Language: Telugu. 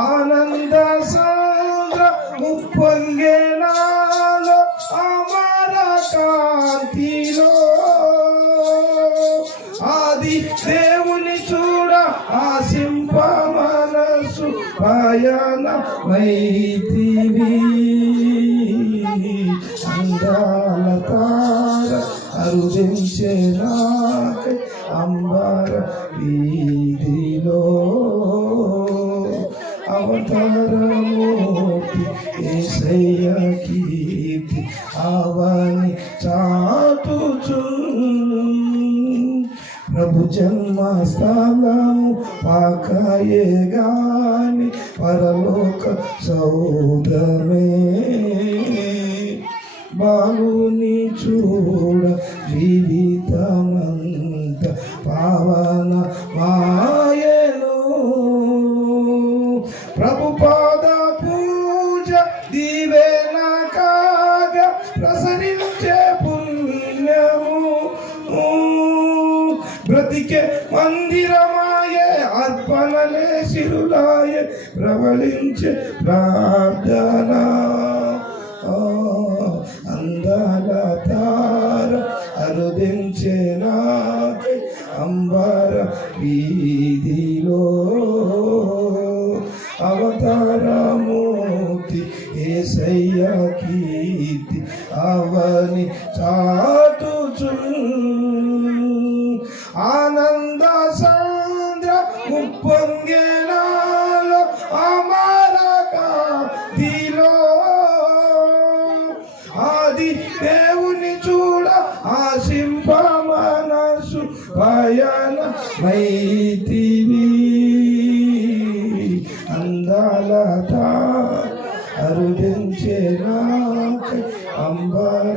ఆనంద సాంద్ర ముప్పొంగే నాలో అమర కాంతిలో ఆది దేవుని చూడ ఆశింప మనసు పయనమైతివి అందాల తార అరుదించే నాకై అంబర వీధిలో అవతారమూర్తి యేసయ్య కీర్తి అవని చాటుచు ప్రభు జన్మస్థలము పాకాయే గాని పరలోక సౌధమే బాలుని చూడ జీవితమంత పావన మాయను ప్రభు పాద పూజ దీవెన కాగా ప్రసరించే పుణ్యము బ్రతికే మందిరమాయే అర్పణలే శిరులాయే ప్రవళించే ప్రార్థన అందాల తార అరుదించే నాకై అంబర వీధిలో అవతారమూర్తి యేసయ్య కీర్తి అవని చాటుచు ఆనంద సాంద్ర ముప్పొంగే నాలో అమర కాంతిలో ఆది దేవుని చూడ ఆశింప మనసు పయనమైతివి అందాల తార అరుదించే నాకై అంబర